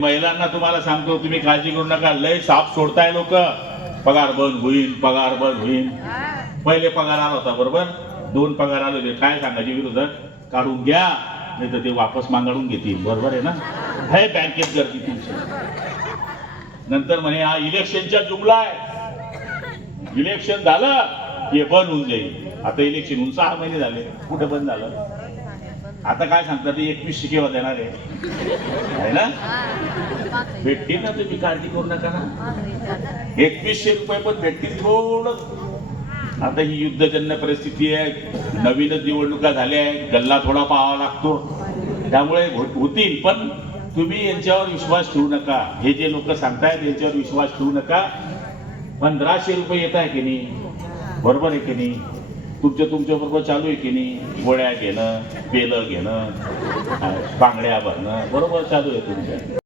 महिलांना तुम्हाला सांगतो, तुम्ही काळजी करू नका, लय साप सोडताय लोक, पगार बंद होईल, पगार बंद होईल. पहिले पगार आला होता बरोबर, 2 पगार आले होते, काय सांगायचे विरोधात, काढून घ्या नाही तर ते वापस मागाडून घेतील, बरोबर आहे ना. हे बँकेत गर्दी तुमची. नंतर म्हणे हा इलेक्शनच्या जुमला आहे, इलेक्शन झालं हे बंद होऊन जाईल. आता इलेक्शन होऊन 6 महिने झाले, कुठे बंद झालं. आता काय सांगतात, 21 केव्हा देणार आहे ना, भेटतील ना, तुम्ही काळजी करू नका ना. 2100 रुपये पण भेटतील थोडं. आता ही युद्धजन्य परिस्थिती आहे, नवीनच निवडणुका झाल्या आहे, गल्ला थोडा पाहावा लागतो, त्यामुळे होतील. पण तुम्ही यांच्यावर विश्वास ठेवू नका. हे जे लोक सांगतायत यांच्यावर विश्वास ठेवू नका. 1500 रुपये येत आहे की नाही, बरोबर आहे की नाही, तुमच्या बरोबर चालू आहे की नाही, गोळ्या घेणं, पेलं घेणं, बांगड्या भरणं, बरोबर चालू आहे तुमच्या.